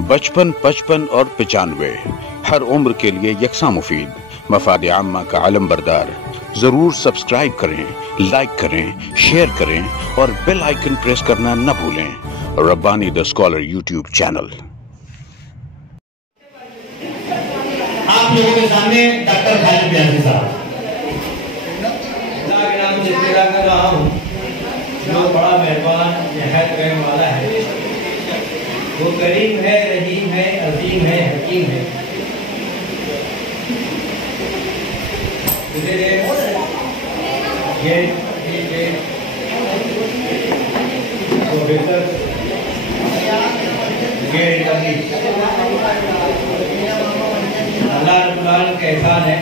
बचपन, 55 और 95 हर उम्र के लिए यकसा मुफीद, मफाद आम्मा का आलम बरदार। जरूर सब्सक्राइब करें, लाइक करें, शेयर करें और बेल आइकन प्रेस करना न भूलें। Rabbani the scholar YouTube channel. आप लोगों के सामने डॉक्टर खालिद ब्यासी साहब कर रहा हूँ, जो बड़ा मेहरबान नहायत रहने वाला है। वो करीम है, रहीम है, अजीम है, हकीम है। अल्लाह का एहसान है।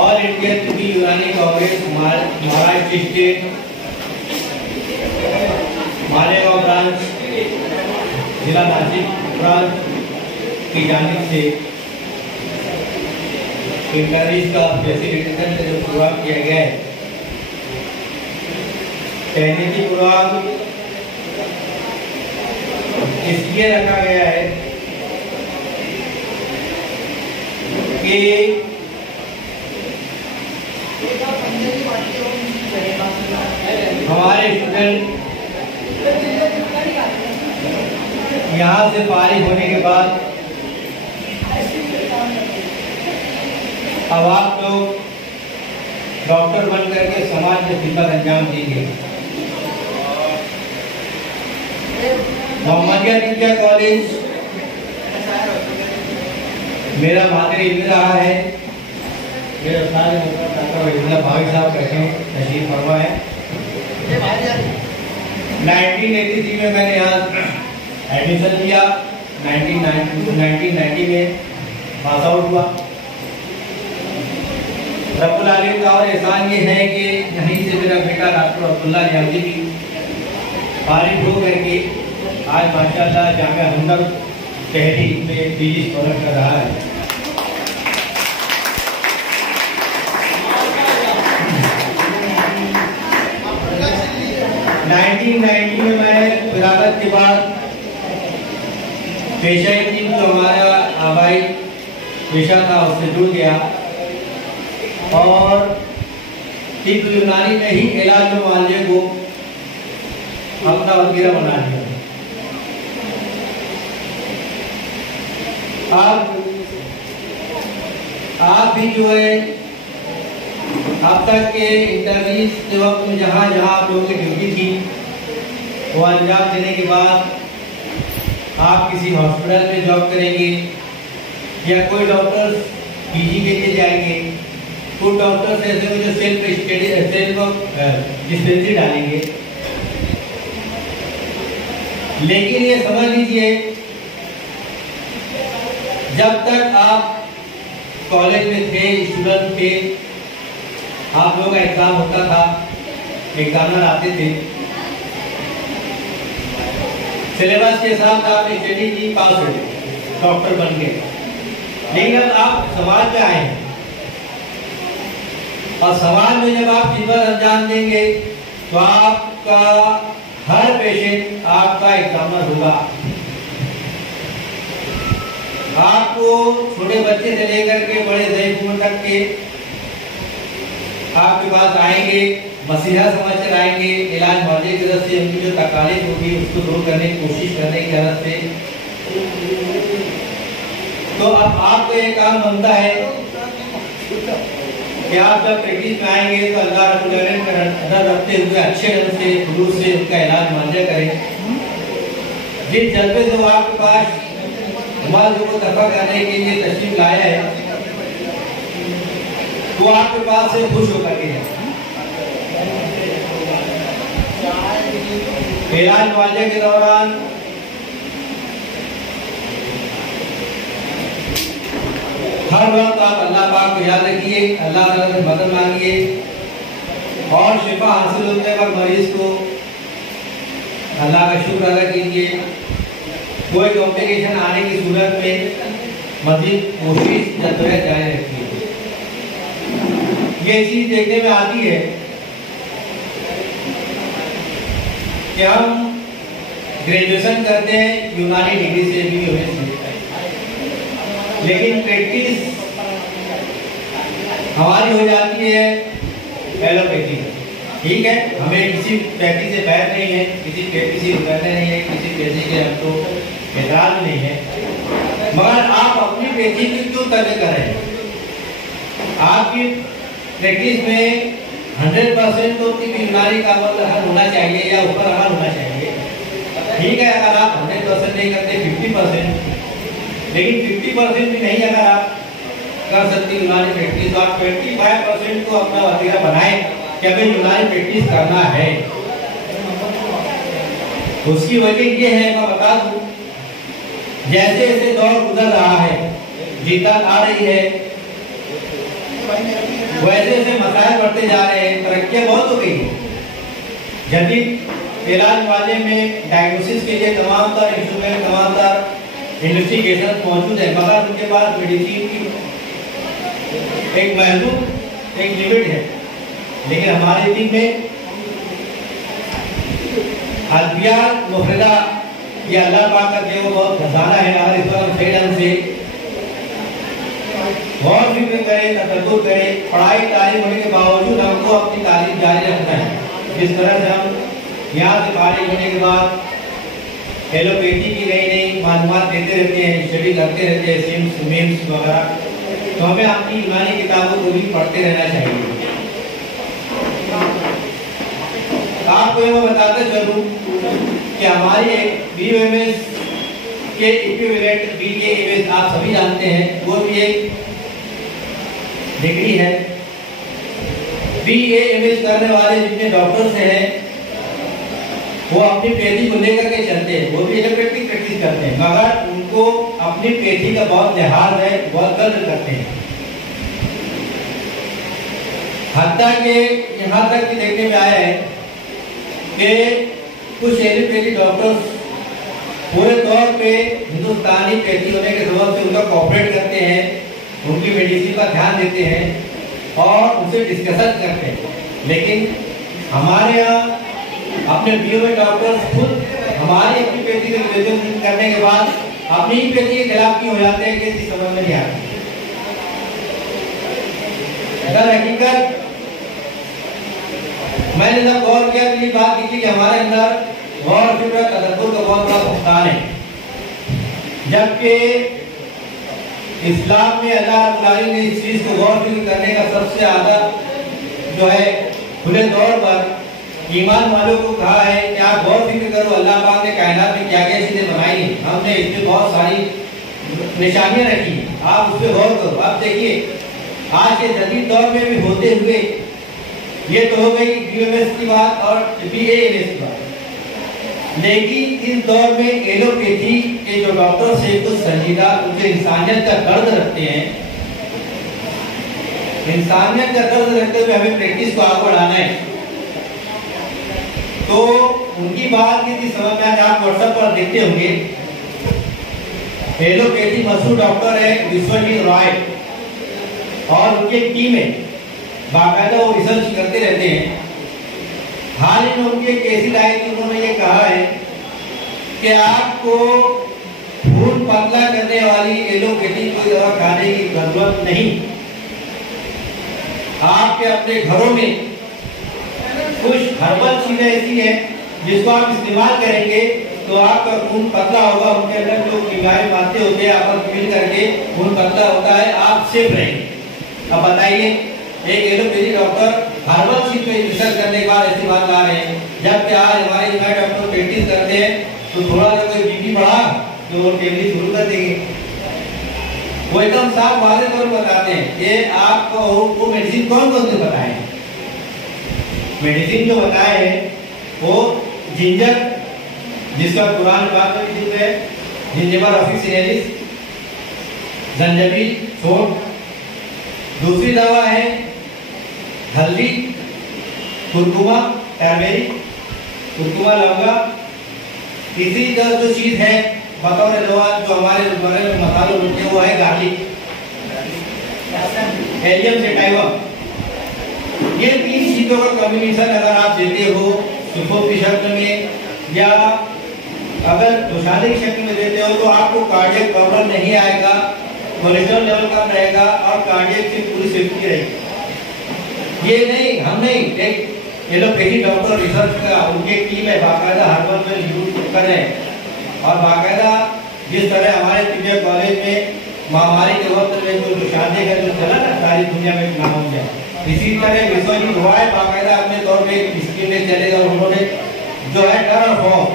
और इंडियन की यूनानी कांग्रेस महाराष्ट्र स्टेट मालेगांव ब्रांच, जिला नासिक ब्रांच की जानिब से का फैसिलिटेशन से जो प्रोग्राम किया गया है, तहनीकी प्रोग्राम इसलिए रखा गया है कि हमारे स्टूडेंट यहाँ से फारिग होने के बाद अब आप लोग डॉक्टर बन करके समाज में खिदमत अंजाम देंगे। मोहम्मदिया इंडिया कॉलेज मेरा मादरी इल्म रहा है। मेरे उस्ताद डॉक्टर भाई साहब कहते हैं, तशरीफ फरमा है। 1983 में मैंने यहाँ एडमिशन लिया। 1990 में पास आउट हुआ। रब्बुल आलमीन का और एहसान ये है कि यहीं से मेरा बेटा डॉक्टर अब्दुल्ला नियाज़ी भी फारिग हो करके आज माशाअल्लाह जामिया हमदर्द शहरी में पीजी स्कॉलर कर रहा है। में मैं विरासत के बाद पेशा जो हमारा आबाई पेशा था उससे जुड़ गया और तिब्ब यूनानी में ही इलाज मुआवजे को अपना वगैरह बना लिया। आप भी जो है अब तक के इंटरव्यू के वक्त में जहाँ आप लोगों की ड्यूटी थी वो अंजाम देने के बाद आप किसी हॉस्पिटल में जॉब करेंगे या कोई डॉक्टर पीजी के लिए जाएंगे। कुछ डॉक्टर्स ऐसे हैं जो सेल्फ डिस्पेंसरी डालेंगे। लेकिन ये समझ लीजिए, जब तक आप कॉलेज में थे, स्टूडेंट थे, आप लोगों का एग्जाम होता था, एग्जामिनर आते थे, सिलेबस के साथ आप स्टडी की पास हो गए, डॉक्टर बन गए। लेकिन अब आप समाज में आए और समाज में जब आप खिदमत अंजाम देंगे तो आपका हर पेशेंट आपका एग्जामिनर होगा। आपको छोटे बच्चे से लेकर के बड़े ज़ईफ़ उम्र तक के आपके पास आएंगे, मसीहा समझकर आएंगे। इलाज मुआवजे की तरफ से उनकी जो तकालीफ होगी उसको दूर करने की कोशिश करने की तरफ से। तो अब आपको ये काम बनता है कि आप जब प्रैक्टिस में आएंगे तो अल्लाह रब्बुल आलमीन का नजर रखते हुए अच्छे ढंग से खुलूस से उनका इलाज मुआवजा करें। जिस जज्बे से वो आपके पास मर्ज को दफा करने के लिए तशरीफ लाया है वो आपके पास से खुश होकर के इलाज मुआवजे के दौरान हर वक्त आप अल्लाह पाक को याद रखिए, अल्लाह ताला से मदद मांगिए और शिफा हासिल होने पर मरीज को अल्लाह का शुक्र अदा कीजिए। कोई कॉम्प्लिकेशन आने की सूरत में मजीद कोशिश जद्दोजहद जारी रखिए। ये चीज देखने में आती है कि हम ग्रेजुएशन करते हैं यूनानी डिग्री से भी लेकिन प्रैक्टिस हमारी हो जाती है एलोपैथी। ठीक है, हमें किसी पैथी से बैर नहीं है, किसी पैथी से उतरने नहीं है, किसी पैथी के हमको एतराज नहीं है, मगर आप अपनी पैथी की क्यों तर्क कर रहे हैं? आपकी प्रैक्टिस में 100% तो यूनानी का हल होना चाहिए या ऊपर हल होना चाहिए। ठीक है, अगर आप 100% नहीं करते 50%, लेकिन 50% भी नहीं अगर आप कर सकते यूनानी प्रैक्टिस, तो आप 25% को अपना वतीरा बनाए कि हमें यूनानी प्रैक्टिस करना है। उसकी वजह ये है, मैं बता दूं, जैसे जैसे दौर गुजर रहा है, जीता आ रही है, वैसे वैसे मसाइल बढ़ते जा रहे हैं, तरक्कियां बहुत हो गई है। जदीद इलाज वाले में डायग्नोसिस के लिए तमाम तर इंस्ट्रूमेंट, तमाम तर इन्वेस्टिगेशन मौजूद है, मगर उनके पास मेडिसिन की एक महदूद एक लिमिट है। लेकिन हमारे दिन में अद्वियात मुफरदा ये अल्लाह पाक का जो बहुत खजाना है, अगर इस पर सही ढंग से गौर फिक्र करें, तफक्कुर करें, पढ़ाई तालीम होने के बावजूद हमको अपनी तालीम जारी रखना है। जिस तरह से हम यहाँ से फारिग होने के बाद एलोपैथी की नई नई मालूमात देते रहते हैं, स्टडी करते रहते हैं, सिम्स मीम्स वगैरह, तो हमें अपनी यूनानी किताबों को भी पढ़ते रहना चाहिए। आपको मैं बताते चलूं कि हमारी एक BUMS के इक्विवेलेंट BAMS आप सभी जानते हैं, वो भी एक डिग्री है। BAMS करने वाले जितने डॉक्टर्स हैं वो अपनी पैथी को लेकर के चलते हैं, वो भी एलोपैथिक प्रैक्टिस करते हैं, मगर उनको अपनी पैथी का बहुत लिहाज है, बहुत कद्र करते हैं। हत्ता के यहाँ तक कि देखने में आया है कि कुछ एलोपैथी डॉक्टर्स पूरे तौर पे हिंदुस्तानी पैथी होने के सबब से उनका कोऑपरेट करते हैं, उनकी मेडिसिन का ध्यान देते हैं और उनसे डिस्कशन करते हैं। लेकिन हमारे यहाँ अपने BUMS डॉक्टर्स खुद हमारी अपनी पैथी का ग्रेजुएशन करने के बाद अपनी ही पैथी के खिलाफ क्यों हो जाते हैं कि समझ में नहीं आती। अगर हकीकत मैंने जब गौर किया तो ये बात दिखी कि हमारे अंदर गौर फिक्र तदब्बुर का बहुत बड़ा नुकसान है, जबकि इस्लाम में अल्लाह रब्बुल आलमीन ने इस चीज को गौर फिक्र करने का सबसे ज्यादा जो है खुले तौर पर ईमान वालों को कहा है कि आप गौर फिक्र करो, अल्लाह पाक ने कायनात में क्या क्या चीजें बनाई हैं, हमने इसमें बहुत सारी निशानियां रखी हैं, आप उस पर गौर करो। आप देखिए आज के जदीद दौर में भी होते हुए ये तो हो गई BUMS की बात और BAMS की बात, लेकिन इस दौर में एलोपैथी के जो डॉक्टर से कुछ संजीदा उनके इंसानियत का दर्द रखते हैं, इंसानियत का दर्द रखते हुए हमें प्रैक्टिस को आगे बढ़ाना है, तो उनकी बात की थी समझ में आप व्हाट्सएप पर देखते होंगे। एलोपैथी मशहूर डॉक्टर है विश्वजीत रॉय और उनकी टीम है, बाकायदा वो रिसर्च करते रहते हैं। हाल ही में उनकी केसी लाई थी, उन्होंने ये कहा है कि आपको खून पतला करने वाली एलोपैथी कोई दवा खाने की जरूरत नहीं, आपके अपने घरों में कुछ हर्बल चीजें ऐसी है जिसको आप इस्तेमाल करेंगे तो आपका खून पतला होगा, उनके अंदर जो कीमियावी मादे होते हैं आपस मिल करके खून पतला होता है, आप सेफ रहेंगे। अब बताइए एक एलोपैथी डॉक्टर हर्बल चीज पे रिसर्च करने के बाद ऐसी बात ला रहे हैं, जबकि आज हमारे यूनाइटेड डॉक्टर प्रैक्टिस करते हैं तो थोड़ा सा कोई बीपी बढ़ा तो वो टेबलेट शुरू कर देंगे। वो एकदम साफ वादे तौर पर बताते हैं कि आपको वो मेडिसिन कौन कौन से बताए, मेडिसिन जो बताए हैं वो जिंजर जिसका कुरान पाक में भी है, जिंजर ऑफिसिनेलिस, जंजबील, सौंफ। दूसरी दवा है हल्दी, कुरकुमा, टर्मेरिक, कुरकुमा, लौंगा। तीसरी जो चीज है बतौर दवा जो हमारे रोजमर्रा में मसालों मिलते हैं वो है गार्लिक, एलियम सेटाइवा। ये तीन चीजों का कॉम्बिनेशन अगर आप देते हो सुबह की शक्ल में या अगर दुशाने की शक्ल में देते हो तो आपको कार्डियक प्रॉब्लम नहीं आएगा, कोलेस्ट्रॉल लेवल कम रहेगा और कार्डियक की पूरी सेफ्टी रहेगी। ये नहीं, हम नहीं, एक एलोपैथी डॉक्टर रिसर्च का उनकी टीम है, बाकायदा हर्बल में यूज कर रहे हैं। और बाकायदा जिस तरह हमारे तिब्बत कॉलेज में महामारी के वक्त में जो दुशाने का जो चला ना सारी दुनिया में नाम हो गया, इसी तरह विश्व की दुआएं बाकायदा अपने तौर पे स्कीम में चलेगा। उन्होंने जो है डर और खौफ,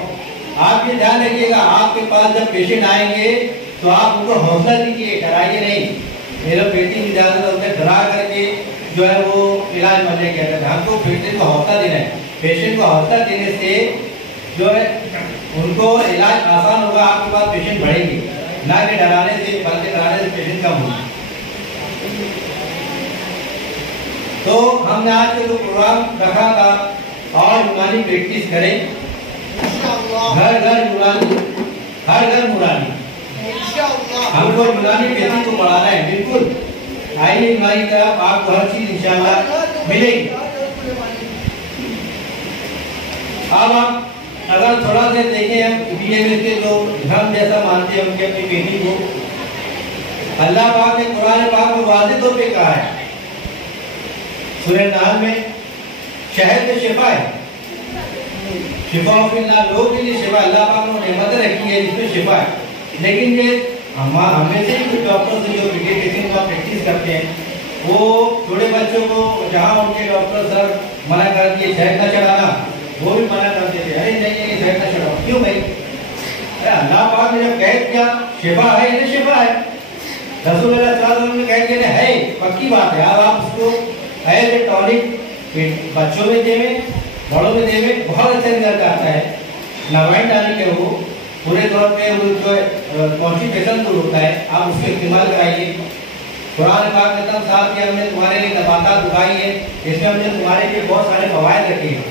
आप ये ध्यान रखिएगा, आपके पास जब पेशेंट आएंगे तो आप उनको हौसला दीजिए, डराइए नहीं। एलोपैथी की ज्यादा उनसे डरा करके जो है वो इलाज बनने के अंदर हमको पेशेंट को हौसला देना है। पेशेंट को हौसला देने से जो है उनको इलाज आसान होगा, आपके पास पेशेंट बढ़ेंगे, ना कि डराने से, बल्कि डराने से पेशेंट कम होगा। तो हमने आज जो प्रोग्राम रखा था और यूनानी प्रैक्टिस करें, घर घर यूनानी, हर घर यूनानी, हमको यूनानी प्रैक्टिस को बढ़ाना है। बिल्कुल आइए यूनानी तरफ, आपको हर चीज इंशाल्लाह मिलेगी। अब आप अगर थोड़ा सा देखें, हम बीएमएस के जो धर्म जैसा मानते हैं उनकी अपनी बेटी को, अल्लाह पाक ने कुरान पाक में वाज़ेह तौर पे कहा है, सूरह नाल में, शहद में शिफा है, शिफा लोगों के लिए शिफा, अल्लाह पाक ने नेमत रखी है जिसमें शिफा है। लेकिन ये हमें से कुछ डॉक्टर जो पीडियाट्रिशियन का प्रैक्टिस करते हैं, वो छोटे बच्चों को जहाँ उनके डॉक्टर सर मना कर दिए शहद न चढ़ाना, वो भी मना कर देते, अरे नहीं ये शहद न चढ़ाओ। क्यों भाई? अरे अल्लाह पाक ने जब कह दिया शिफा है, ये शिफा है, रसूलुल्लाह सल्लल्लाहु अलैहि वसल्लम ने कह दिया है, पक्की बात है। अब आप उसको एज ए टॉनिक बच्चों में देवे, बड़ों में देवे, बहुत अच्छा रिजल्ट आता है। नवाइन डाली के वो पूरे तौर पे वो जो कॉन्स्टिपेशन दूर होता है, आप उसको इस्तेमाल कराइए। कुरान पाक ने तब साथ किया, हमने तुम्हारे लिए नबातात उगाई है, इसमें हमने तुम्हारे लिए बहुत सारे फवायद रखे हैं।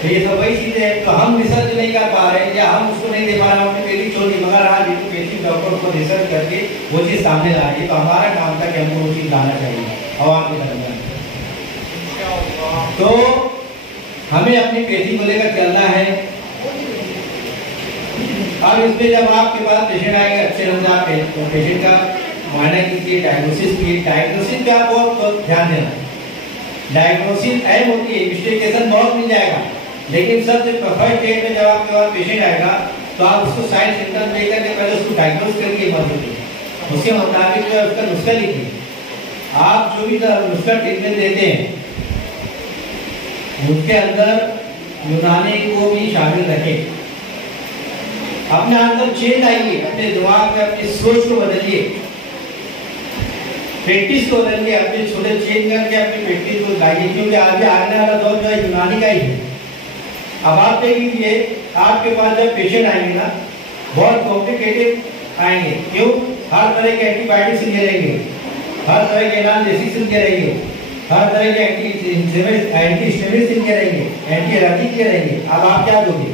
तो ये सब वही चीज़ है, तो हम रिसर्च नहीं कर पा रहे हैं या हम उसको नहीं दे पा रहे हैं, अपनी पेटी छोड़ी, मगर आज एक बेसिक डॉक्टर को रिसर्च करके वो चीज़ सामने ला रही है। तो हमारा काम था कि हमको वो चीज़ लाना चाहिए आवाम के दरमियान। तो हमें अपनी पेटी को लेकर चलना है। अब इसमें जब आपके पास पेशेंट आएगा, अच्छे ढंग से आप पेशेंट का मुआयना कीजिए, डायग्नोसिस कीजिए। डायग्नोसिस पे आप बहुत ध्यान देना। डायग्नोसिस अहम होती है, इन्वेस्टिगेशन बहुत मिल जाएगा, लेकिन सबसे फर्स्ट स्टेज में जब आपके पास पेशेंट आएगा तो आप उसको साइन सिम्टम देकर के पहले उसको डायग्नोस करके मत लीजिए, उसके मुताबिक जो उसका नुस्खा लिखिए। आप जो भी नुस्खा ट्रीटमेंट देते हैं उसके अंदर यूनानी को भी शामिल रखें। अपने अंदर चेंज आइए, अपने दिमाग में अपनी सोच को बदलिए, प्रैक्टिस को बदलिए, अपने छोटे चेंज करके अपनी प्रैक्टिस को लाइए, क्योंकि आगे आने वाला दौर जो है यूनानी का ही है। अब आप देख लीजिए, आपके पास जब पेशेंट आएंगे ना, बहुत कॉम्प्लिकेटेड आएंगे। क्यों? हर तरह के एंटीबायोटिक्स इनके रहेंगे, हर तरह के एनाल्जेसिक्स इनके रहेंगे, हर तरह के एंटी हिस्टामिन्स इनके रहेंगे, एंटी एलर्जी के रहेंगे। अब आप क्या दोगे?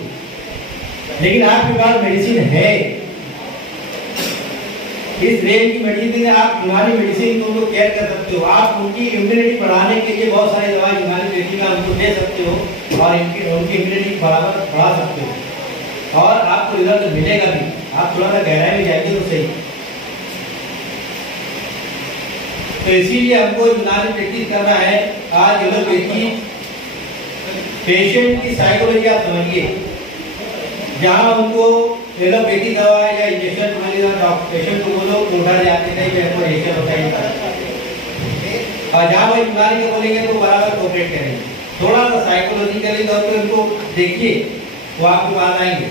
लेकिन आपके पास मेडिसिन है, इस रेंज की मेडिसिन आप यूनानी मेडिसिन को उनको केयर कर सकते हो। आप उनकी इम्यूनिटी बढ़ाने के लिए बहुत सारी दवाई यूनानी मेडिसिन का उनको दे सकते हो और उनकी इम्यूनिटी बढ़ा सकते हो और आपको रिजल्ट मिलेगा भी। आप थोड़ा सा गहराई में जाएंगे तो सही। तो इसीलिए हमको यूनानी प्रैक्टिस करना है। आज एलोपैथी पेशेंट की साइकोलॉजी आप समझिए, जहाँ उनको एलोपैथी दवा या इंजेक्शन पेशेंट को बोलो तो उठा जाते नहीं, मेरे को इंजेक्शन होता है। और जहाँ भाई यूनानी को बोलेंगे तो बराबर कोऑपरेट करेंगे। थोड़ा सा साइकोलॉजिकली तौर पर उनको देखिए, वो आपके पास आएंगे।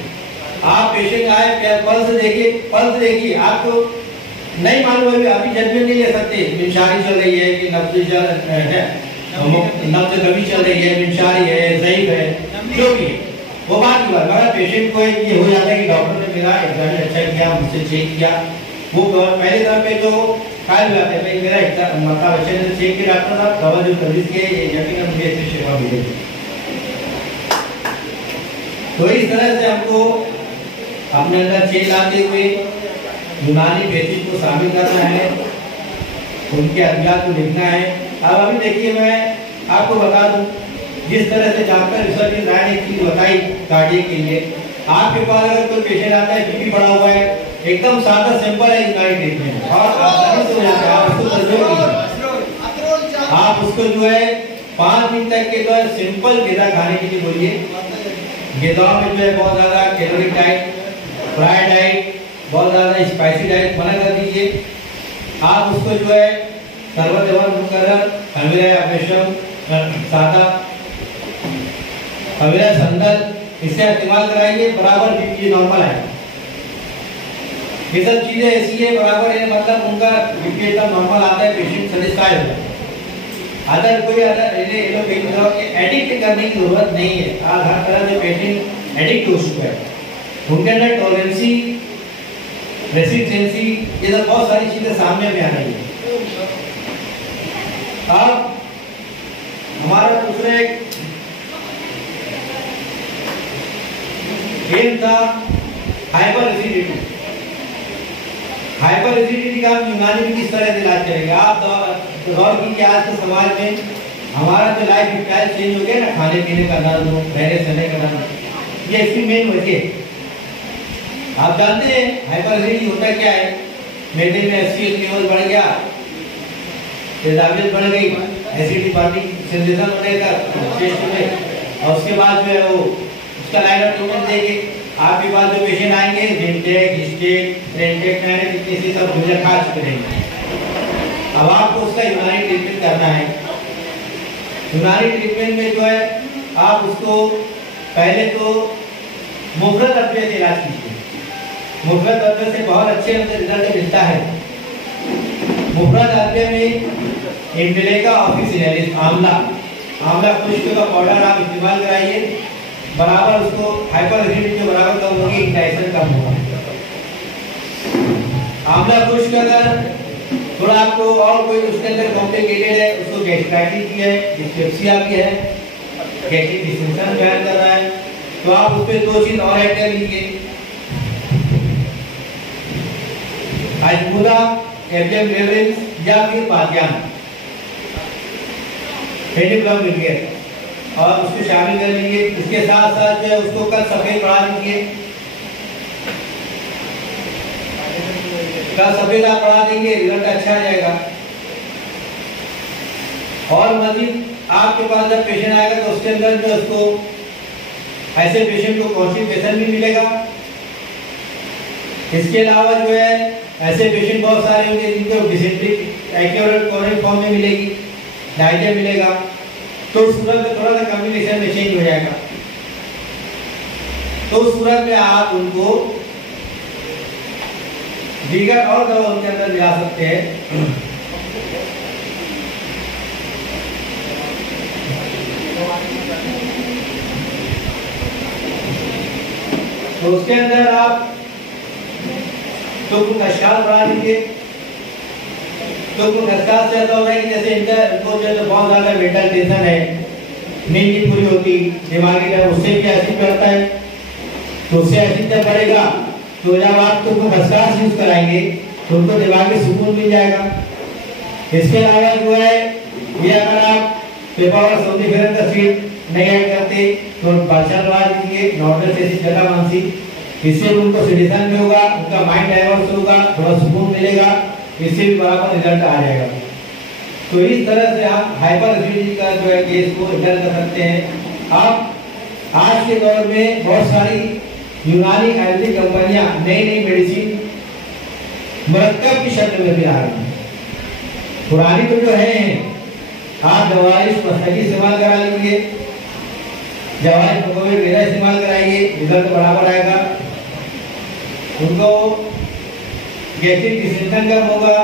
आप पेशेंट आए, पल्स देखिए, पल्स देखिए, आपको नहीं मालूम है, अभी जजमेंट नहीं ले सकते मिनशारी चल रही है कि नब्ज कभी चल रही है, मिनशारी है, ज़ईफ़ है, जो भी है वो बात की बात। मगर पेशेंट को ये हो जाता है कि डॉक्टर ने मेरा एग्जामिन अच्छा किया, मुझसे चेक किया, वो पहले दौर पे जो कायल हो जाते हैं, भाई मेरा एग्जाम मतलब अच्छे से चेक किया डॉक्टर साहब, दवा जो सर्विस की है यकीनन मुझे इससे शिफा मिलेगी। तो इस तरह से हमको अपने अंदर चेंज लाते हुए यूनानी पेशेंट को शामिल करना है, उनके अभियान को लिखना है। अब अभी देखिए, मैं आपको बता दूं, जिस तरह से जानकर रिसर्च ने एक चीज बताई कार्डियक के लिए, आपके पास अगर कोई पेशेंट आता है बीपी बढ़ा हुआ है, एकदम सादा सिंपल है यूनानी ट्रीटमेंट और आसानी से हो जाता है। आप उसको आप उसको जो है 5 दिन तक के जो है सिंपल ग़िज़ा खाने के लिए बोलिए। ग़िज़ा में जो है बहुत ज्यादा कैलोरी डाइट, फ्राई डाइट, बहुत ज्यादा स्पाइसी डाइट मना कर दीजिए। आप उसको जो है शरबत मुकर्रर, खमीरा अपेशम, सादा खमीरा संदल इससे इस्तेमाल कराइए, बराबर बीपी नॉर्मल है। ये सब चीजें ऐसी है बराबर है, मतलब उनका बीपी एकदम नॉर्मल आता है, पेशेंट सेटिस्फाई होता है। अदर कोई एडिक्ट करने की जरूरत नहीं है। आज हर तरह से पेशेंट एडिक्ट हो चुका है, उनके अंदर टॉलरेंसी, रेसिस्टेंसी, ये सब बहुत सारी चीजें सामने में आ रही है। अब हमारा दूसरा एम था हाइपर एसिडिटी। हाइपर एसिडिटी का हम यूनानी में किस तरह से इलाज करेंगे? आप गौर कीजिए, आज के समाज में हमारा जो लाइफ स्टाइल चेंज हो गया ना, खाने पीने का नज़म, रहने सहने का नज़म, ये इसकी मेन वजह। आप जानते हैं हाइपर एसिडिटी होता क्या है? मैदे में HCl लेवल बढ़ गया, तेजाबियत बढ़ गई, एसिडिटी पानी सेंसेशन होने का चेस्ट में, और उसके बाद जो है वो उसका लाइन ऑफ ट्रीटमेंट देंगे। आपके पास जो पेशेंट आएंगे जिनटेक, हिस्टेक, रेंटेक में कितनी सी सब भूजा खा चुके हैं। अब आपको उसका यूनानी ट्रीटमेंट करना है। यूनानी ट्रीटमेंट में जो है आप उसको पहले तो मुफरत अद्वय से इलाज कीजिए। मुफरत अद्वय से बहुत अच्छे रिजल्ट मिलता है। मुफरत अद्वय में इंडिलेका ऑफिसिनेलिस, आंवला खुश्क का पाउडर आप इस्तेमाल कराइए, बराबर उसको हाइपर एसिडिटी के बराबर कम होगी, इंडाइजेशन कम होगा। आंवला खुश्क अगर थोड़ा आपको और कोई उसके अंदर कॉम्प्लिकेटेड है, उसको गैस्ट्राइटिस भी है, डिस्पेप्सिया भी है, गैस्ट्रिक डिस्फंक्शन बयान कर रहा है, तो आप उस पर 2 चीज और ऐड कर लीजिए। हाइजमुला, एफजेम लेवरेंस या फिर पादियान, फेनिकुलम विलियर, और उसको शामिल कर लीजिए। इसके साथ साथ जो है उसको कल सफेद बढ़ा लीजिए। कल सफेद आप बढ़ा देंगे, रिजल्ट अच्छा आ जाएगा। और मजीद आपके पास जब पेशेंट आएगा तो उसके अंदर जो उसको ऐसे पेशेंट को कॉन्स्टिपेशन भी मिलेगा। इसके अलावा जो है ऐसे पेशेंट बहुत सारे होंगे जिनको डिसेंट्री एक्यूरेट क्रोनिक फॉर्म में मिलेगी, डायरिया मिलेगा, तो उस सूरत में थोड़ा सा कॉम्बिनेशन में चेंज हो जाएगा। तो उस सूरत में आप उनको दीगर और दवा उनके अंदर मिला सकते हैं। तो उसके अंदर आप तो कुछ अशाल बढ़ा दीजिए। तो कुछ अशाल से ऐसा होता है कि जैसे इनको जो है बहुत ज्यादा मेंटल टेंशन है, नींद नहीं पूरी होती, दिमागी का उससे भी एसिड बढ़ता है, तो उससे एसिड जब बढ़ेगा तो जब आप तो कुछ अशाल यूज कराएंगे तो उनको दिमागी सुकून मिल जाएगा। इसके अलावा जो है ये अगर आप पेपावर सोनिफेरस का सीड नहीं ऐड करते तो बादशाह बढ़ा दीजिए, नॉर्मल से ज्यादा मानसी, इससे उनको सेडेशन भी होगा, उनका माइंड डाइवर्ट होगा, थोड़ा सुकून मिलेगा, इससे भी बराबर रिजल्ट आ जाएगा। तो इस तरह से आप हाइपर एसिडिटी का जो है केस को हैंडल कर सकते हैं। आप आज के दौर में बहुत सारी यूनानी आयुर्वेदिक कंपनियां नई मेडिसिन मरकब की शक्ल में भी आ रही है। पुरानी तो जो है आप दवाई इस्तेमाल करा लीजिए, दवाई इस्तेमाल कराइए, रिजल्ट बराबर आएगा। उनको गैस्ट्रिक डिस्फंक्शन कम होगा,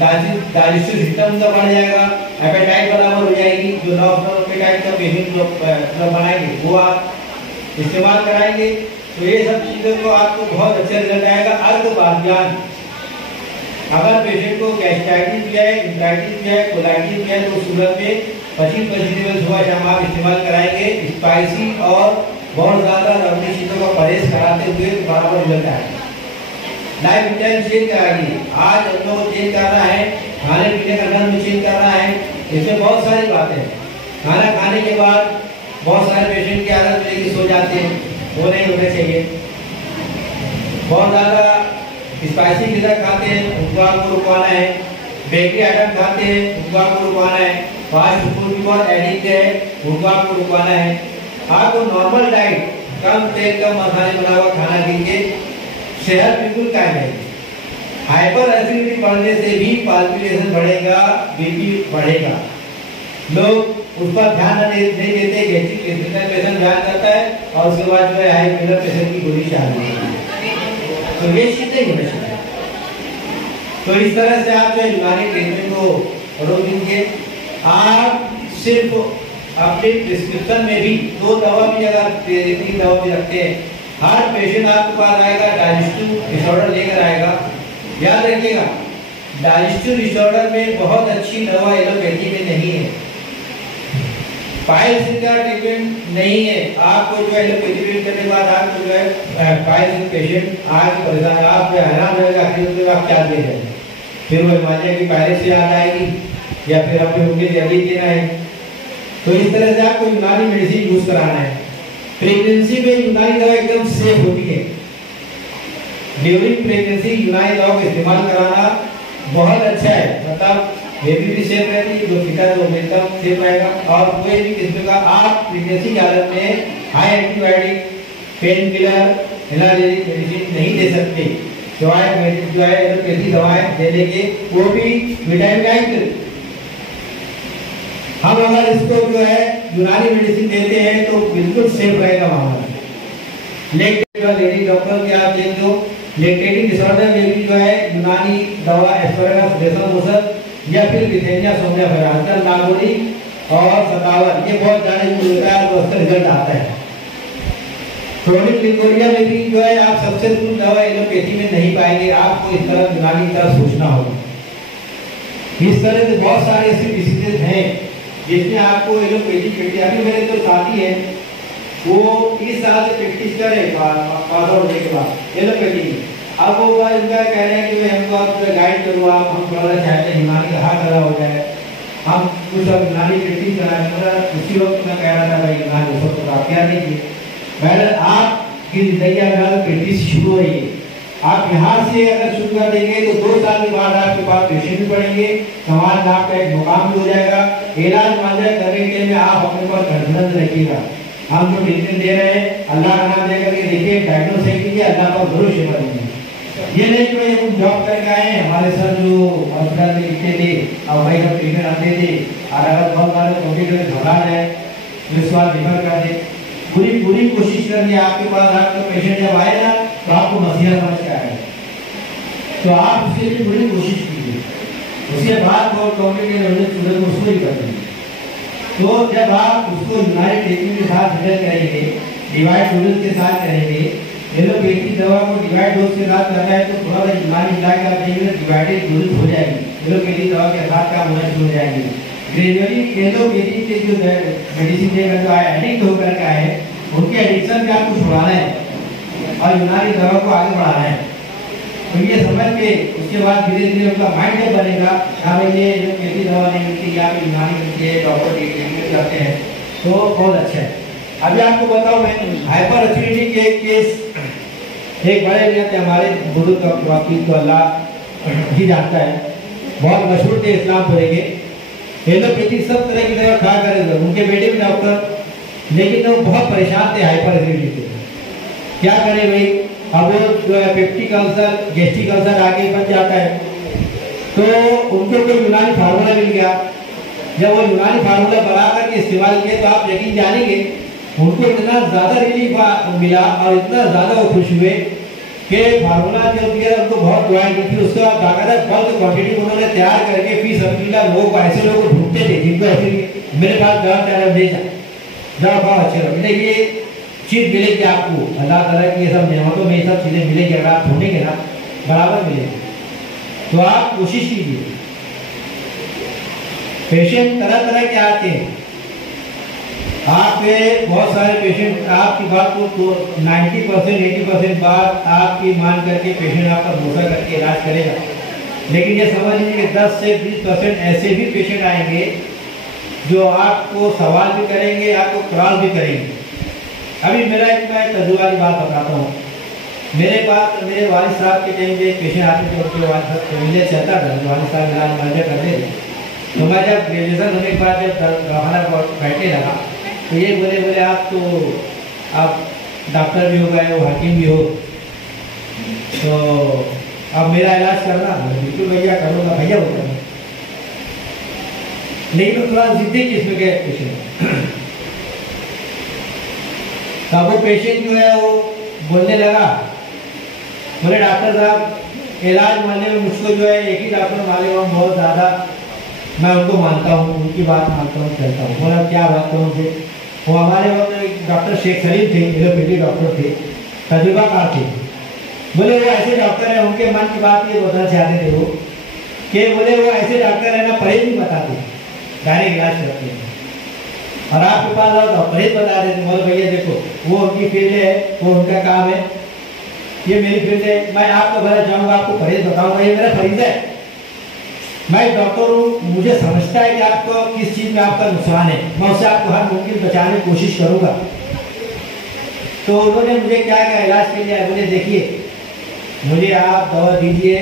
डाइजेस्टिव सिस्टम उनका बढ़ जाएगा, एपेटाइट बराबर हो जाएगी। जो डॉक्टर एपेटाइट का पेशेंट जो बनाएंगे वो आप इस्तेमाल कराएंगे, तो ये सब चीज़ों को आपको बहुत अच्छा रिजल्ट आएगा। अर्धपादियान, अगर पेशेंट को गैस्ट्राइटिस भी है, इंट्राइटिस भी है, कोलाइटिस भी है, तो सूरत में 25 सुबह शाम आप इस्तेमाल कराएंगे। स्पाइसी और बहुत ज़्यादा रबड़ी चीज़ों का परहेज कराते हुए बराबर रिजल्ट आएगा। लाइफ स्टाइल चेंज कराइए। आज हम लोग चेंज कर रहा है, खाने पीने का ढंग चेंज कर रहा है, इसमें बहुत सारी बातें हैं। खाना खाने के बाद बहुत सारे पेशेंट की आदत लेके सो जाते हैं, वो नहीं होने चाहिए। बहुत ज़्यादा स्पाइसी गिज़ा खाते हैं, उनको आपको रुकवाना है। बेकरी आइटम खाते हैं, उनको आपको रुकवाना है। फास्ट फूड की बहुत एडिक्ट है, उनको आपको रुकवाना है। आपको नॉर्मल डाइट, कम तेल कम मसाले बना हुआ खाना दीजिए, सेहत बिल्कुल कायम रहेगी। हाइपर एसिडिटी बढ़ने से भी पाल्पिटेशन बढ़ेगा, बीपी बढ़ेगा। लोग उस पर ध्यान नहीं देते, गैस्ट्रिक पेशेंट ध्यान करता है और उसके बाद जो है हाई ब्लड प्रेशर की गोली चालू होती है। तो ये चीज नहीं होना चाहिए। तो इस तरह से आप जो है यूनानी ट्रीटमेंट को रोक दीजिए। आप सिर्फ अपने प्रिस्क्रिप्शन में भी 2 दवा भी अगर 3 दवा भी रखते हैं, हर पेशेंट आपके पास आएगा डाइजेस्टिव डिसऑर्डर लेकर आएगा। याद रखिएगा, डाइजेस्टिव डिसऑर्डर में बहुत अच्छी दवा एलोपैथी में नहीं है, पाइल्स का ट्रीटमेंट नहीं है। आपको जो है एलोपैथी ट्रीटमेंट करने के बाद आपको जो है पाइल्स पेशेंट आज परेशान, आप जो हैरान रहेगा कि आप क्या दे रहे हैं। फिर वो हिमालय की पायरेट से याद आएगी या फिर अपने उनके जल्दी देना है। तो इस तरह से आपको यूनानी मेडिसिन यूज कराना है। प्रेगनेंसी में यूनानी दवा एकदम सेफ होती है। ड्यूरिंग प्रेगनेंसी यूनानी दवा का इस्तेमाल कराना बहुत अच्छा है, मतलब बेबी भी सेफ रहती है, जो पिता तो एकदम सेफ रहेगा। और कोई भी किस्म का आप प्रेगनेंसी की हालत में high antibiotic, pain killer, analgesic medicine नहीं दे सकते। दवाएं जो है एलोपैथी दवाएं दे देंगे, वो भी विटामिन। हम अगर इसको जो है यूनानी मेडिसिन देते हैं तो बिल्कुल सेफ रहेगा हमारा। लेडी डॉक्टर के आप देख लो, लैक्टेटिंग डिसऑर्डर में भी जो है यूनानी दवा एस्पैरागस, डेसमोसर या फिर विथेनिया सोमनिफेरा, आजकल नागोरी और सतावर ये बहुत ज्यादा यूज होता है, तो उसका रिजल्ट आता है। क्रोनिक लिकोरिया में भी जो है आप सक्सेसफुल दवा एलोपैथी में नहीं पाएंगे, आपको इस तरह यूनानी की तरफ सोचना होगा। इस तरह से बहुत सारे ऐसे डिसीजेज हैं जिसमें आपको एलोपैथी ट्रीटमेंट, अभी मेरे जो साथी है वो 30 साल से प्रैक्टिस कर रहे पास होने के बाद एलोपैथी में। अब वो इनका कह रहे हैं कि हमको आप गाइड करो, आप हम थोड़ा चाहते हैं यूनानी का हाथ खड़ा हो जाए, हम कुछ अब यूनानी प्रैक्टिस कराएं। उसी वक्त मैं कह रहा था भाई यूनानी सब तो आप क्या नहीं किए, मैंने आपकी जिंदगी अगर प्रैक्टिस शुरू हो रही है, आप यहाँ से अगर शुरू कर देंगे तो 2 साल के बाद आपके पास पेशेंट भी पड़ेंगे, समाज में आपका एक मुकाम भी हो जाएगा। इलाज मांझा करने के लिए आप अपने पास कॉन्फिडेंस रखिएगा। हम जो ट्रीटमेंट दे रहे हैं अल्लाह का नाम लेकर के देखिए, डायग्नोस कीजिए, अल्लाह पर जरूर शिफा दीजिए। ये नहीं कि हम जॉब करके आए हैं, हमारे सर जो हॉस्पिटल में लिखते थे और भाई हम ट्रीटमेंट आते थे और अगर बहुत सारे कंप्यूटर घबरा रहे हैं तो इस बार रिफर कर दे। पूरी कोशिश करिए आपके पास आपका पेशेंट जब आए ना तो आपको मसीहा समझ के आए, तो आप उसके लिए पूरी कोशिश कीजिए। उसके बाद वो कंप्यूटर को शुरू कर देंगे। तो जब आप उसको यूनानी ट्रीटमेंट के साथ हैंडल करेंगे, डिवाइड डोज के साथ करेंगे, एलोपैथी दवा को डिवाइड डोज के साथ करना है तो थोड़ा सा यूनानी मिला के आप देंगे तो डिवाइडेड डोज हो जाएगी, एलोपैथी दवा के साथ काम होना शुरू हो जाएगी। ग्रेजुअली एलोपैथी के जो मेडिसिन लेकर जो आए एडिक्ट होकर के आए, उनके एडिक्शन का आपको छुड़ाना है और यूनानी दवा को आगे बढ़ाना है। तो ये समझ के उसके बाद धीरे धीरे उनका माइंड जब बनेगा, हाँ भाई ये एलोपैथी दवा नहीं मिलती या फिर यूनानी मिलती है, डॉक्टर ट्रीटमेंट करते हैं, तो बहुत अच्छा है। अभी आपको बताओ, मैं हाइपर एसिडिटी के केस एक बड़े भैया थे हमारे बुजुर्ग का वकील, तो अल्लाह ही जानता है, बहुत मशहूर थे इस्लामपुर के। एलोपैथी सब तरह की दवा खा कर उनके बेटे भी डॉक्टर, लेकिन वो बहुत परेशान थे हाइपर एसिडिटी से। क्या करें भाई, अब वो जो है पेप्टिक अल्सर, गैस्ट्रिक अल्सर आगे बन जाता है, तो उनको कोई यूनानी फार्मूला मिल गया। जब वो यूनानी फार्मूला बना करके इस्तेमाल किए तो आप यकीन जानेंगे उनको इतना ज़्यादा रिलीफ मिला और इतना ज़्यादा वो खुश हुए कि फार्मूला जो दिया उनको बहुत दुआएं दी थी। उसके बाद बाकायदा बल्क क्वांटिटी उन्होंने तैयार करके फीस अब्दुल्ला लोगों को, ऐसे लोगों को ढूंढते थे जिनको ऐसे मेरे पास दवा तैयार भेजा दवा बहुत अच्छे लगे, ये चीज़ मिलेगी आपको, अल्लाह ताला की ये सब नेमतों में ये सब चीज़ें मिलेगी। अगर आप ढूंढेंगे ना बराबर मिलेगी, तो आप कोशिश कीजिए। पेशेंट तरह तरह के आते हैं, आपके बहुत सारे पेशेंट आपकी बात को 90% 80% बात आपकी मान करके पेशेंट आपका भरोसा करके इलाज करेगा। लेकिन ये समझ लीजिए कि 10 से 20% ऐसे भी पेशेंट आएंगे जो आपको सवाल भी करेंगे, आपको क्रॉस भी करेंगे। अभी मेरा एक मैं तजुर्बा की बात बताता हूँ। मेरे पास मेरे वालिद साहब के टाइम पे पेशेंट आते थे, उनके वालिद साहब फैमिली चलता था, वालिद साहब इलाज मुआवजा करते थे। तो मैं जब ग्रेजुएशन होने के बाद जब दवाखाना बैठने लगा तो ये बोले आप तो आप डॉक्टर भी हो गए हो, हकीम भी हो, तो अब मेरा इलाज करना। बिल्कुल भैया करूँगा, भैया बोलता है। लेकिन तो थोड़ा जिद्दी किस्म के पेशेंट। तब वो पेशेंट जो है वो बोलने लगा, बोले डॉक्टर साहब इलाज मानने में मुझको जो है एक ही डॉक्टर माने वो बहुत ज़्यादा मैं उनको मानता हूँ, उनकी बात मानता हूँ, चलता हूँ। बोला क्या बात करूँ उनसे? वो हमारे वक्त डॉक्टर शेख सलीम थे, एलोपैथी डॉक्टर थे, तजुर्बाकार थे। बोले वो ऐसे डॉक्टर हैं, उनके मन की बात ये बताना चाहते थे वो कि बोले वो ऐसे डॉक्टर है ना परहेज नहीं बताते, डायरेक्ट इलाज करते हैं। और आपके पास आओ तो परहेज बता देते। बोले भैया देखो वो उनकी फील्ड है, वो उनका काम है, ये मेरी फील्ड है। मैं आपको भला जाऊँगा, आपको परहेज बताऊँगा, ये मेरा फरीज है। मैं डॉक्टर हूँ, मुझे समझता है कि आपको किस चीज़ में आपका नुकसान है, मैं उससे आपको हर मुमकिन बचाने की कोशिश करूँगा। तो उन्होंने मुझे क्या क्या इलाज के लिए बोले देखिए मुझे आप दवा दीजिए,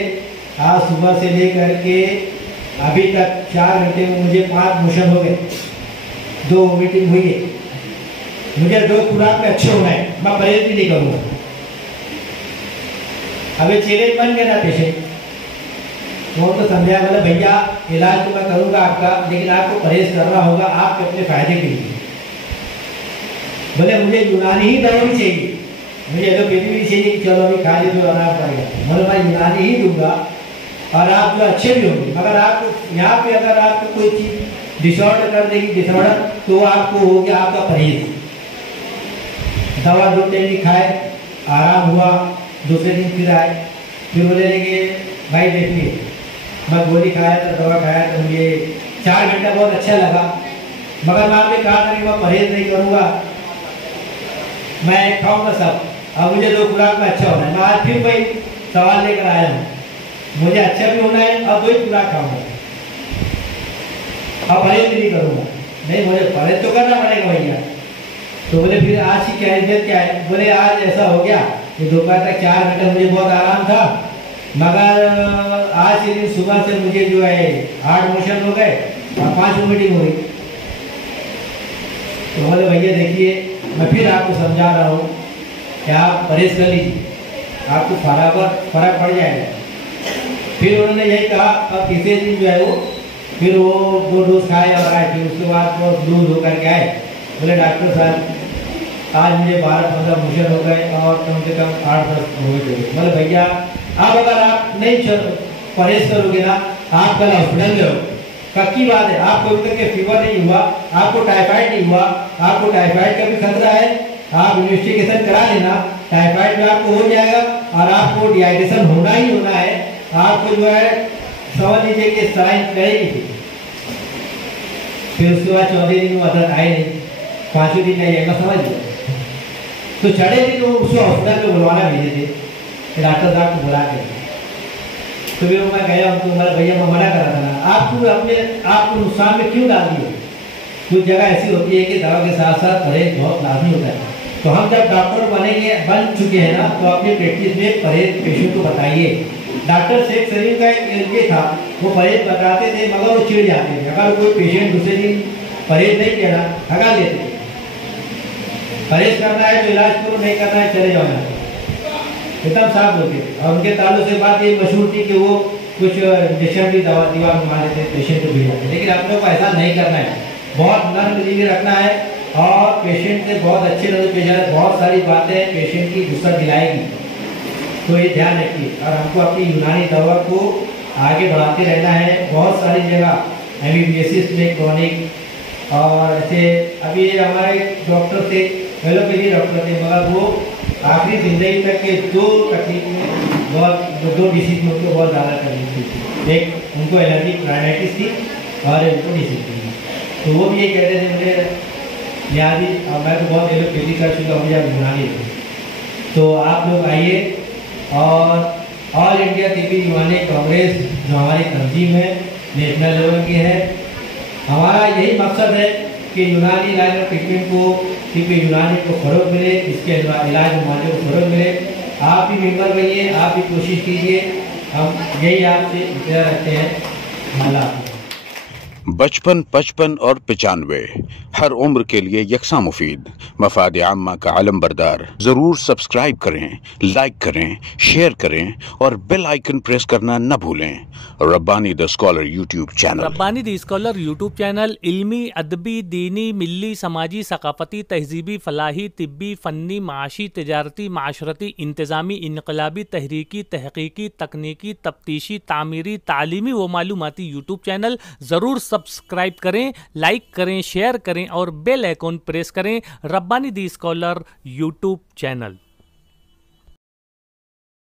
आज सुबह से लेकर के अभी तक 4 घंटे में मुझे 5 मोशन हो गए, 2 वोमिटिंग हुई है, मुझे 2 खुराक में अच्छे होना है, मैं परहेज भी नहीं करूँगा। अभी चैलेंज बन गया ना पेशेंट, वो तो समझाया, बोला भैया इलाज तो मैं करूँगा आपका, लेकिन आपको परहेज करना होगा आपके अपने फायदे के लिए। बोले मुझे यूनानी ही दवा भी चाहिए, मुझे एलोपैथी भी चाहिए कि चलो अभी खा लीजिए आराम पड़ेगा। बोले मैं यूनानी ही दूंगा और आप जो अच्छे भी होंगे, मगर आपको यहाँ पे अगर आपको कोई चीज़ डिसऑर्डर कर देगी, डिसऑर्डर, तो आपको हो गया आपका परहेज। दवा 2 टाइम की खाए, आराम हुआ, दूसरे दिन फिर आए, फिर बोले कि भाई देखिए मैं गोली खाया था, दवा खाया तो मुझे 4 घंटा बहुत अच्छा लगा, मगर मैं आपने कहा था कि मैं परहेज नहीं करूँगा, मैं खाऊंगा सब, अब मुझे 2 खुराक में अच्छा होना है। मैं आज फिर वही सवाल लेकर आया हूँ, मुझे अच्छा भी होना है, अब 2 ही खुराक खाऊंगा, अब परहेज भी नहीं करूँगा। नहीं, मुझे परहेज तो करना पड़ेगा भैया। तो बोले फिर आज की कैफियत क्या है? बोले आज ऐसा हो गया कि दोपहर तक 4 घंटे मुझे बहुत आराम था, मगर आज के दिन सुबह से मुझे जो है 8 मोशन हो गए और 5 वोमिटिंग हो गई। तो बोले भैया देखिए मैं फिर आपको समझा रहा हूँ कि आप परहेज कर लीजिए, आपको फर्क पड़ जाएगा। फिर उन्होंने यही कहा, अब तीसरे दिन जो है वो फिर वो 2 डोज खाए और आए, फिर उसके बाद वो लूज होकर के आए। बोले डॉक्टर साहब आज मुझे 12-15 मोशन हो गए और कम से कम 8-10 हो गए। बोले भैया अब अगर आप नहीं परहेज करोगे ना, आप कल हॉस्पिटल में हो, पक्की बात है, आपको अभी तक फीवर नहीं हुआ, आपको टाइफाइड नहीं हुआ, आपको टाइफाइड का भी खतरा है, आप इन्वेस्टिगेशन करा लेना, टाइफाइड में आपको हो जाएगा और आपको डिहाइड्रेशन होना ही होना है। आपको जो है समझ लीजिए कि सलाइन करेगी। फिर उसके बाद 14 दिन में मदद आए नहीं, 5वें दिन आइएगा, समझ लिया। तो 6वें दिन वो उसको हॉस्पिटल में बुलवाना भेजे थे डॉक्टर साहब को बुला के। तो फिर मैं गया, उनको भैया मैं मना कर रहा था ना, आपको नुकसान में क्यों डाल दिए? कुछ जगह ऐसी होती है कि दवा के साथ साथ परहेज बहुत लाजमी होता है। तो हम जब डॉक्टर बन चुके हैं ना, तो अपनी प्रैक्टिस में परहेज पेशेंट को बताइए। डॉक्टर शेख सलीम का एक ये था, वो परहेज बताते थे मगर वो चिढ़ जाते थे। अगर कोई पेशेंट दूसरे दिन परहेज नहीं किया ना, हगा देते थे। परहेज करना है तो इलाज करो, नहीं करना है चले जाओ ना, एकदम साफ बोलते थे। और उनके ताल्लुक से बात ये मशहूर थी कि वो कुछ इंजेक्शन भी दीवार में मार देते पेशेंट को भेज जाते। लेकिन अपने को ऐसा नहीं करना है, बहुत नर्म दिली रखना है और पेशेंट से बहुत अच्छे नजर पेश आना। बहुत सारी बातें पेशेंट की गुस्सा दिलाएगी, तो ये ध्यान रखिए। और हमको अपनी यूनानी दवा को आगे बढ़ाते रहना है। बहुत सारी जगह MBBS में क्रॉनिक और ऐसे अभी हमारे डॉक्टर थे, एलोपैथी डॉक्टर थे, मगर वो आखिरी जिंदगी तक के 2 तकलीफ में बहुत 2 डिसीज में उनको बहुत ज़्यादा तकलीफ थी। एक उनको एलर्जी राइनाइटिस थी और उनको डिसीज थी। तो वो भी ये कहते थे मुझे याद ही, और मैं तो बहुत एलोपैथी कर चुका, मुझे अब यूनानी है। तो आप लोग आइए और ऑल इंडिया तिब्बती यूनानी कांग्रेस जो हमारी तंजीम है, नेशनल लेवल की है, हमारा यही मकसद है कि यूनानी इलाज और ट्रीटमेंट को सिर्फ यूनानी को फ़रोग मिले, इसके इलाज माजे को फ़रोग मिले। आप भी मेम्बर बनिए, आप भी कोशिश कीजिए, हम यही आपसे इंतजार रखते हैं। अल्लाह। बचपन, 55 और 95 हर उम्र के लिए यकसा मुफीद। मफाद आम्मा का आलम बरदार। जरूर सब्सक्राइब करें, लाइक करें, शेयर करें और बेल आइकन प्रेस करना न भूलें। Rabbani the scholar YouTube channel. Rabbani the scholar YouTube channel इल्मी, अदबी, दीनी, मिल्ली, समाजी, सकाफती, तहजीबी, फलाही, तिब्बी, फ़न्नी, माशी, तजारती, माशरती, इंतज़ामी, इनकलाबी, तहरीकी, तहकीकी, तकनीकी, तफ्तीशी, तामीरी, तालीमी व मालूमाती यूट्यूब चैनल। ज़रूर सब्सक्राइब करें, लाइक करें, शेयर करें और बेल आइकन प्रेस करें। Rabbani the scholar YouTube channel.